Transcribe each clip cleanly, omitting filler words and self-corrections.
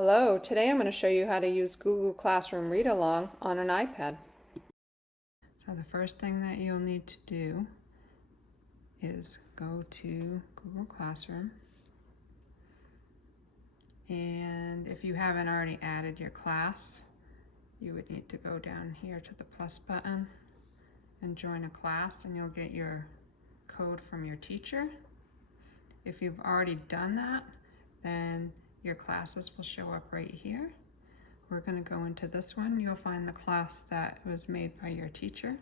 Hello, today I'm going to show you how to use Google Classroom Read Along on an iPad. So the first thing that you'll need to do is go to Google Classroom, and if you haven't already added your class, you would need to go down here to the plus button and join a class, and you'll get your code from your teacher. If you've already done that, then your classes will show up right here. We're going to go into this one. You'll find the class that was made by your teacher.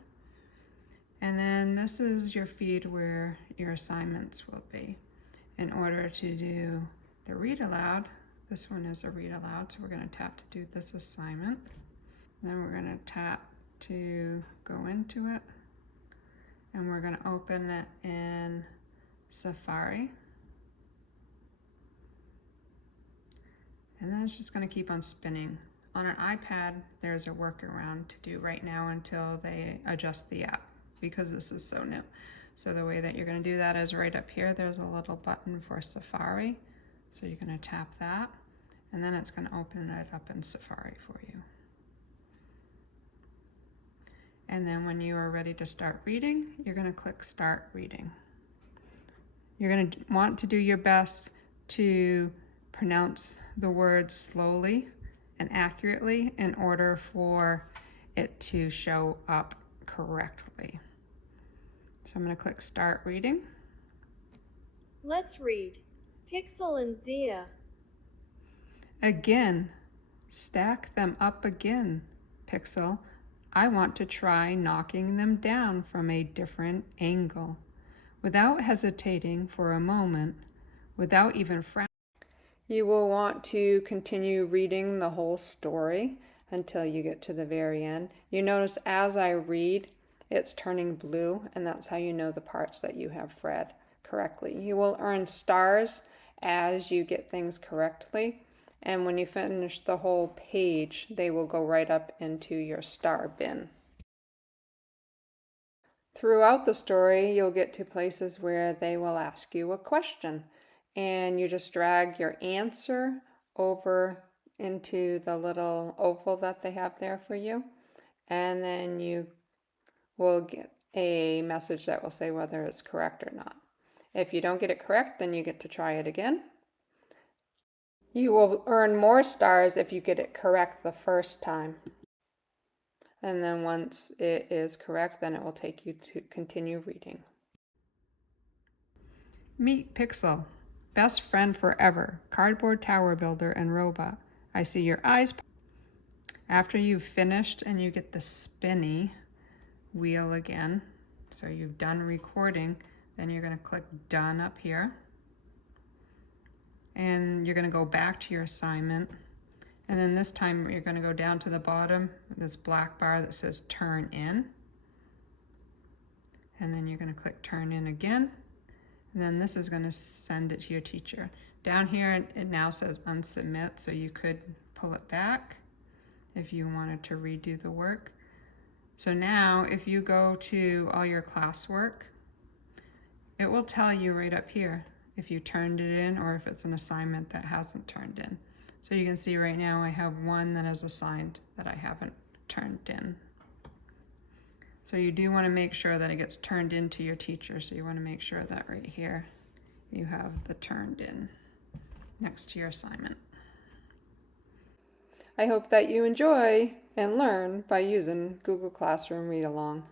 And then this is your feed where your assignments will be. In order to do the read aloud, this one is a read aloud, so we're going to tap to do this assignment. Then we're going to tap to go into it. And we're going to open it in Safari. And then it's just going to keep on spinning. On an iPad, there's a workaround to do right now until they adjust the app, because this is so new. So the way that you're going to do that is right up here, there's a little button for Safari. So you're going to tap that, and then it's going to open it up in Safari for you. And then when you are ready to start reading, you're going to click Start Reading. You're going to want to do your best to pronounce the words slowly and accurately in order for it to show up correctly. So I'm going to click Start Reading. Let's read. Pixel and Zia. Again, stack them up again, Pixel. I want to try knocking them down from a different angle. Without hesitating for a moment, without even frowning, you will want to continue reading the whole story until you get to the very end. You notice as I read, it's turning blue, and that's how you know the parts that you have read correctly. You will earn stars as you get things correctly, and when you finish the whole page, they will go right up into your star bin. Throughout the story, you'll get to places where they will ask you a question, and you just drag your answer over into the little oval that they have there for you, and then you will get a message that will say whether it's correct or not. If you don't get it correct, then you get to try it again. You will earn more stars if you get it correct the first time. And then once it is correct, then it will take you to continue reading. Meet Pixel, best friend forever, cardboard tower builder and robot. I see your eyes. After you've finished and you get the spinny wheel again, so you've done recording, then you're going to click Done up here. And you're going to go back to your assignment. And then this time you're going to go down to the bottom, this black bar that says Turn In. And then you're going to click Turn In again. And then this is going to send it to your teacher. Down here it now says Unsubmit, so you could pull it back if you wanted to redo the work. So now if you go to all your classwork, it will tell you right up here if you turned it in or if it's an assignment that hasn't turned in. So you can see right now I have one that is assigned that I haven't turned in. So you do want to make sure that it gets turned in to your teacher. So you want to make sure that right here you have the turned in next to your assignment. I hope that you enjoy and learn by using Google Classroom Read Along.